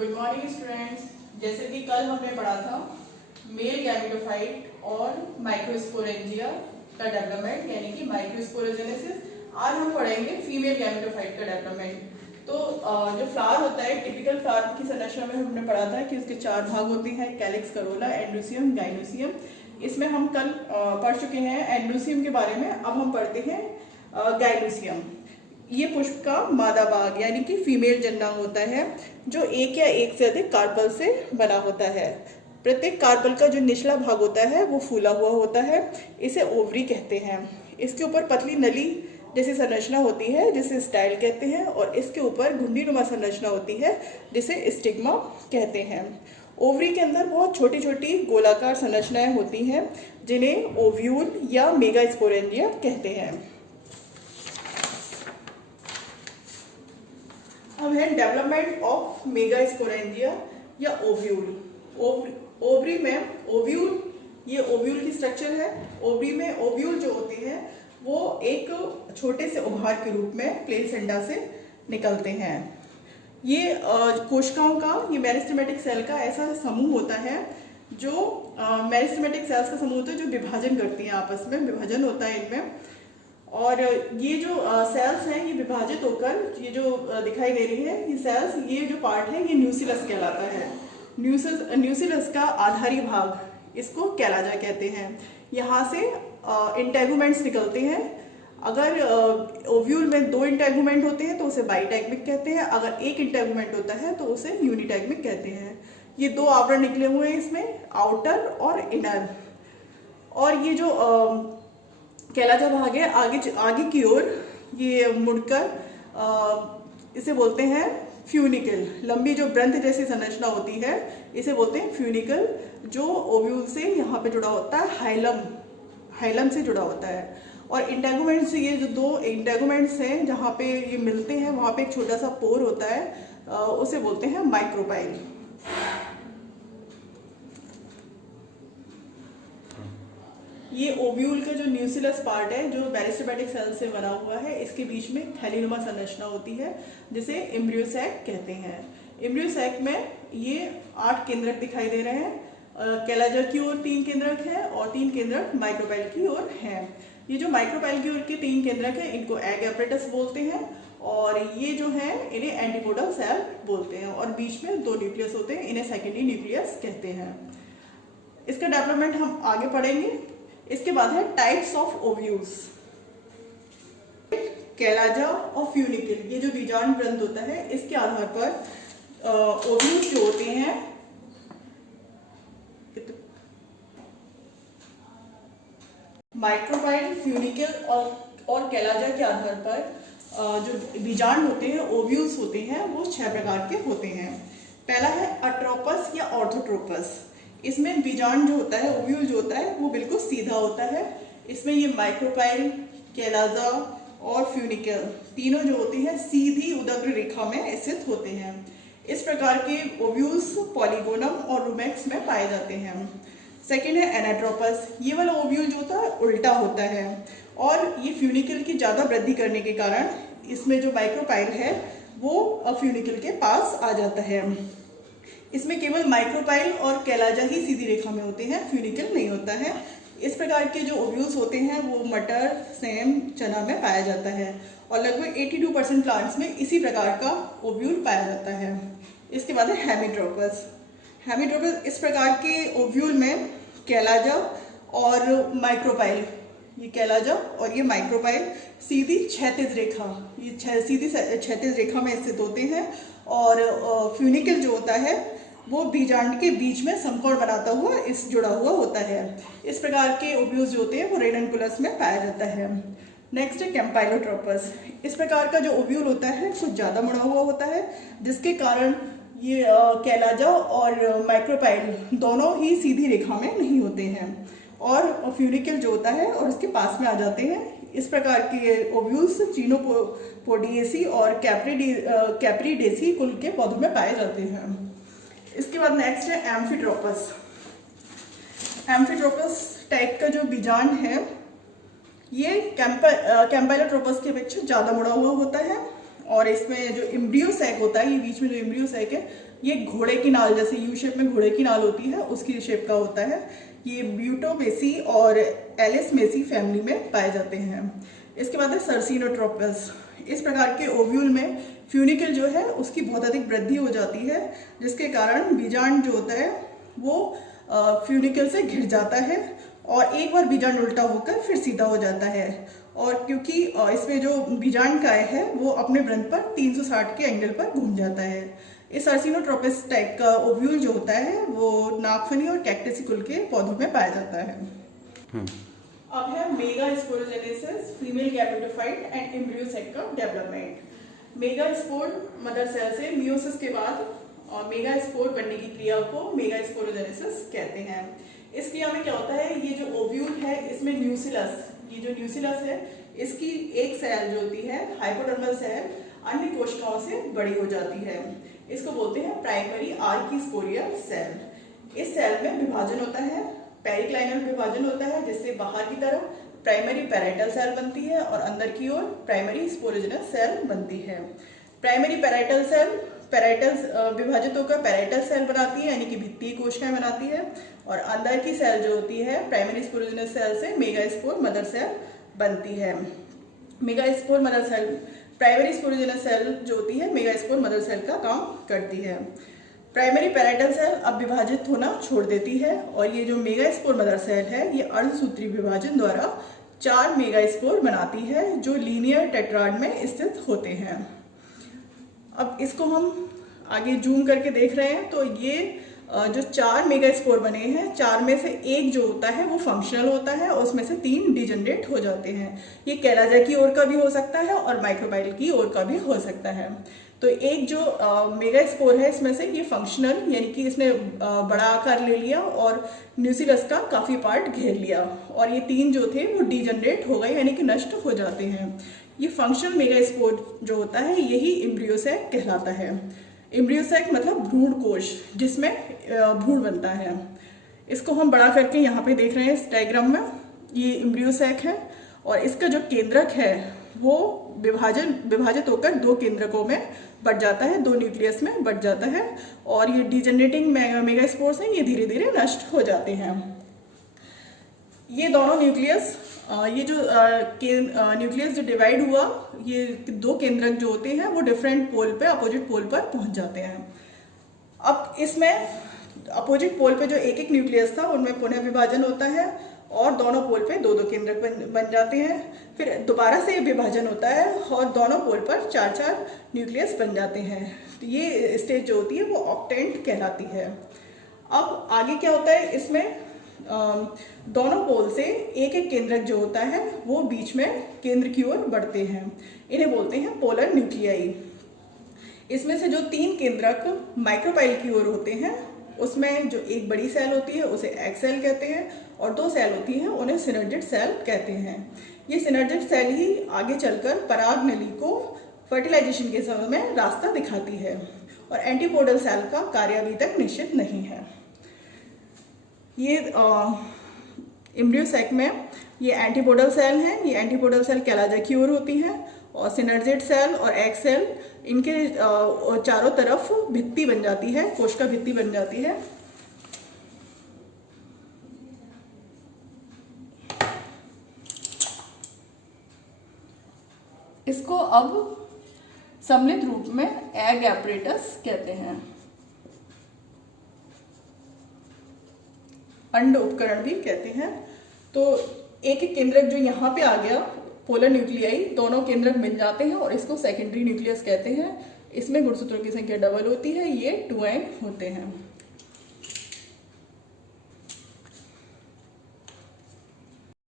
Good morning students. जैसे कि कल हमने पढ़ा था मेल गैमेटोफाइट और माइक्रोस्पोरेंजिया का डेवलपमेंट यानी कि माइक्रोस्पोरोजेनेसिस। आज हम पढ़ेंगे फीमेल गैमेटोफाइट का डेवलपमेंट। तो जो फ्लावर होता है, टिपिकल फ्लावर की संरचना में हमने पढ़ा था कि उसके 4 भाग होते हैं, कैलिक्स, करोला, एंड्रोसियम, गाइनोसियम। इसमें हम कल पढ़ चुके हैं एंड्रोसियम के बारे में। अब हम पढ़ते हैं गाइनोसियम। ये पुष्प का मादा भाग यानी कि फीमेल जननांग होता है जो एक या एक से अधिक कार्पल से बना होता है। प्रत्येक कार्पल का जो निचला भाग होता है वो फूला हुआ होता है, इसे ओवरी कहते हैं। इसके ऊपर पतली नली जैसी संरचना होती है जिसे स्टाइल कहते हैं, और इसके ऊपर घुंडीनुमा संरचना होती है जिसे स्टिग्मा कहते हैं। ओवरी के अंदर बहुत छोटी छोटी गोलाकार संरचनाएं होती हैं जिन्हें ओव्यूल या मेगास्पोरेंजिया कहते हैं। अब है डेवलपमेंट ऑफ मेगास्पोरेंजिया या ओव्यूल। ओवरी में ओव्यूल, ये ओव्यूल की स्ट्रक्चर है। ओवरी में ओव्यूल जो होते हैं वो एक छोटे से उभार के रूप में प्लेसेंटा से निकलते हैं। ये कोशिकाओं का, ये मेरिस्टेमेटिक सेल का ऐसा समूह होता है जो मेरिस्टेमेटिक सेल्स का समूह होता है जो विभाजन करती हैं, आपस में विभाजन होता है इनमें। और ये जो सेल्स हैं ये विभाजित होकर ये जो दिखाई दे रही है ये सेल्स, ये जो पार्ट है ये न्यूसिलस कहलाता है। न्यूसिलस का आधारी भाग इसको कैलाजा कहते हैं। यहाँ से इंटेगुमेंट्स निकलते हैं। अगर ओव्यूल में 2 इंटेगुमेंट होते हैं तो उसे बाइटैगमिक कहते हैं। अगर एक इंटेगुमेंट होता है तो उसे यूनिटैगमिक कहते हैं। ये 2 आवरण निकले हुए हैं इसमें, आउटर और इनर। और ये जो कैलाजा भाग है आगे की ओर ये मुड़कर इसे बोलते हैं फ्यूनिकल। लंबी जो ब्रंथ जैसी संरचना होती है इसे बोलते हैं फ्यूनिकल, जो ओव्यूल से यहाँ पे जुड़ा होता है, हाइलम से जुड़ा होता है। और इंटेगुमेंट्स, ये जो 2 इंटेगुमेंट्स हैं जहाँ पे ये मिलते हैं वहाँ पे एक छोटा सा पोर होता है, उसे बोलते हैं माइक्रोपाइल। ये ओव्यूल का जो न्यूसिलस पार्ट है जो मेरिस्टेमेटिक सेल से बना हुआ है, इसके बीच में थैलीनुमा संरचना होती है जिसे एम्ब्रियो सैक कहते हैं। एम्ब्रियो सैक में ये 8 केंद्रक दिखाई दे रहे हैं। कैलाजा की ओर 3 केंद्रक हैं और 3 केंद्रक माइक्रोपाइल की ओर हैं। ये जो माइक्रोपाइल की ओर के 3 केंद्रक हैं इनको एग एपरेटस बोलते हैं, और ये जो है इन्हें एंटीपोडल सेल बोलते हैं। और बीच में 2 न्यूक्लियस होते हैं, इन्हें सेकेंडरी न्यूक्लियस कहते हैं। इसका डेवलपमेंट हम आगे पढ़ेंगे। इसके बाद है टाइप्स ऑफ ओव्यूल्स। कैलाजा और फ्यूनिकल, ये जो बीजांड ग्रंथ होता है इसके आधार पर ओव्यूल्स जो होते हैं माइक्रोपाइल, फ्यूनिकल और कैलाजा के आधार पर जो बीजांड होते हैं, ओव्यूल्स होते हैं, वो 6 प्रकार के होते हैं। पहला है अट्रोपस या ऑर्थोट्रोपस। इसमें बीजांड जो होता है, ओव्यूल जो होता है वो बिल्कुल सीधा होता है। इसमें ये माइक्रोपाइल, कैलाजा और फ्यूनिकल तीनों जो होती हैं सीधी उदग्र रेखा में स्थित होते हैं। इस प्रकार के ओव्यूल्स पॉलीगोनम और रूमेक्स में पाए जाते हैं। सेकेंड है एनाट्रोपस। ये वाला ओव्यूल जो होता है उल्टा होता है, और ये फ्यूनिकल की ज़्यादा वृद्धि करने के कारण इसमें जो माइक्रोपाइल है वो फ्यूनिकल के पास आ जाता है। इसमें केवल माइक्रोपाइल और कैलाजा ही सीधी रेखा में होते हैं, फ्यूनिकल नहीं होता है। इस प्रकार के जो ओव्यूल्स होते हैं वो मटर, सेम, चना में पाया जाता है, और लगभग 82% प्लांट्स में इसी प्रकार का ओव्यूल पाया जाता है। इसके बाद है हेमिट्रोपस। हेमिट्रोपस, इस प्रकार के ओव्यूल में कैलाजा और माइक्रोपाइल, ये कैलाजा और ये माइक्रोपाइल सीधी क्षैतिज रेखा, ये सीधी क्षैतिज रेखा में स्थित होते हैं। और फ्यूनिकल जो होता है वो बीजांड के बीच में समकोण बनाता हुआ जुड़ा हुआ होता है। इस प्रकार के ओव्यूल्स जो होते हैं वो रेडनकुलस में पाया जाता है। नेक्स्ट है कैम्पाइलोट्रोपस। इस प्रकार का जो ओव्यूल होता है कुछ ज़्यादा मुड़ा हुआ होता है, जिसके कारण ये कैलाजा और माइक्रोपाइल दोनों ही सीधी रेखा में नहीं होते हैं, और फ्यूनिकल जो होता है और उसके पास में आ जाते हैं। इस प्रकार के ओव्यूल्स चीनोपोडिएसी और कैप्रिडेसी कुल के पौधों में पाए जाते हैं। इसके बाद नेक्स्ट है एम्फीट्रोपस। एम्फीट्रोपस टाइप का जो बीजांड है ये कैम्पाइलोट्रोपस के अपेक्षा ज़्यादा मुड़ा हुआ होता है, और इसमें जो एम्ब्रियो सैक होता है, ये बीच में जो एम्ब्रियो सैक है ये घोड़े की नाल, जैसे यू शेप में घोड़े की नाल होती है उसकी शेप का होता है। ये ब्यूटोमेसी और एलिसमेसी फैमिली में पाए जाते हैं। इसके बाद है सर्सिनोट्रोपस। इस प्रकार के ओव्यूल में फ्यूनिकल जो है उसकी बहुत अधिक वृद्धि हो जाती है, जिसके कारण बीजांड जो होता है वो फ्यूनिकल से घिर जाता है और एक बार बीजांड उल्टा होकर फिर सीधा हो जाता है। और क्योंकि इसमें जो बीजांड काय है वो अपने वृंत पर 360 के एंगल पर घूम जाता है। इस सर्सिनोट्रोपस टाइप का ओव्यूल जो होता है वो नागफनी और कैक्टसी कुल के पौधों में पाया जाता है। अब है megasporogenesis, female gametophyte and embryo sac का डेवलपमेंट। मेगास्पोर मदर सेल से मियोसिस के बाद और मेगास्पोर बनने की क्रिया को मेगास्पोरोजेनेसिस कहते हैं। इस क्रिया में क्या होता है, ये जो ओव्यूल है इसमें न्यूसिलस, ये जो न्यूसिलस है इसकी एक सेल जो होती है हाइपोडर्मल सेल अन्य कोशिकाओं से बड़ी हो जाती है। इसको बोलते हैं प्राइमरी आर्किस्पोरियल सेल। इस सेल में विभाजन होता है, पेरिक्लाइनल विभाजन होता है, जिससे बाहर की तरफ प्राइमरी पैराइटल सेल बनती है और अंदर की ओर प्राइमरी स्पोरोजेनस सेल बनती है। प्राइमरी पैराइटल सेल पैराइटल विभाजित होकर पैराइटल सेल बनाती है, यानी कि भित्तीय कोशिकाएं बनाती है, और अंदर की सेल जो होती है प्राइमरी स्पोरोजेनस सेल से मेगास्पोर मदर सेल बनती है। Megaspore mother cell, primary sporogenous cell जो होती है मेगास्पोर मदर सेल का काम करती है। प्राइमरी पैराइटल सेल अब विभाजित होना छोड़ देती है और ये जो मेगास्पोर मदर सेल है ये अर्धसूत्री विभाजन द्वारा 4 मेगास्पोर बनाती है जो लीनियर टेट्राड में स्थित होते हैं। अब इसको हम आगे जूम करके देख रहे हैं तो ये जो 4 मेगास्पोर बने हैं, 4 में से एक जो होता है वो फंक्शनल होता है और उसमें से 3 डिजेनरेट हो जाते हैं। ये कैलाजा की ओर का भी हो सकता है और माइक्रोबाइल की ओर का भी हो सकता है। तो एक जो मेगास्पोर है इसमें से ये फंक्शनल, यानी कि इसने बड़ा आकार ले लिया और न्यूसिलस का काफी पार्ट घेर लिया, और ये 3 जो थे वो डिजेनरेट हो गए, यानी कि नष्ट हो जाते हैं। ये फंक्शनल मेगास्पोर जो होता है यही एम्ब्रियोसेक कहलाता है। एम्ब्रियोसेक मतलब भ्रूण कोश, जिसमें भ्रूण बनता है। इसको हम बड़ा करके यहाँ पे देख रहे हैं इस डायग्राम में, ये एम्ब्रियोसेक है और इसका जो केंद्रक है वो विभाजित होकर 2 केंद्रकों में बढ़ जाता है, 2 न्यूक्लियस में बढ़ जाता है, और ये डिजेनरेटिंग मेगास्पोर्स हैं, ये धीरे धीरे नष्ट हो जाते हैं। ये दोनों न्यूक्लियस, ये जो न्यूक्लियस जो डिवाइड हुआ, ये 2 केंद्रक जो होते हैं वो डिफरेंट पोल पे, अपोजिट पोल पर पहुंच जाते हैं। अब इसमें अपोजिट पोल पे जो एक न्यूक्लियस था उनमें पुनः विभाजन होता है और दोनों पोल पे 2-2 केंद्रक बन जाते हैं। फिर दोबारा से विभाजन होता है और दोनों पोल पर 4-4 न्यूक्लियस बन जाते हैं। तो ये स्टेज जो होती है वो ऑक्टेंट कहलाती है। अब आगे क्या होता है, इसमें दोनों पोल से एक केंद्रक जो होता है वो बीच में केंद्र की ओर बढ़ते हैं, इन्हें बोलते हैं पोलर न्यूक्लियाई। इसमें से जो 3 केंद्रक माइक्रोपाइल की ओर होते हैं उसमें जो एक बड़ी सेल होती है उसे एग सेल कहते हैं और 2 सेल होती हैं उन्हें सिनर्जिड सेल कहते हैं। ये सिनर्जिड सेल ही आगे चलकर पराग नली को फर्टिलाइजेशन के समय में रास्ता दिखाती है, और एंटीपोडल सेल का कार्य अभी तक निश्चित नहीं है। ये एम्ब्रियोसेक में ये एंटीपोडल सेल हैं, ये एंटीपोडल सेल कैलाजा की ओर होती हैं, और सिनर्जिड सेल और एग सेल इनके चारों तरफ भित्ति बन जाती है, कोशिका भित्ति बन जाती है। इसको अब सम्मिलित रूप में एग एपरेटस कहते हैं। अंड उपकरण भी कहते हैं। तो एक केंद्रक जो यहाँ पे आ गया पोलर न्यूक्लियाई, दोनों केंद्रक मिल जाते हैं और इसको सेकेंडरी न्यूक्लियस कहते हैं। इसमें गुणसूत्रों की संख्या डबल होती है, ये 2n होते हैं।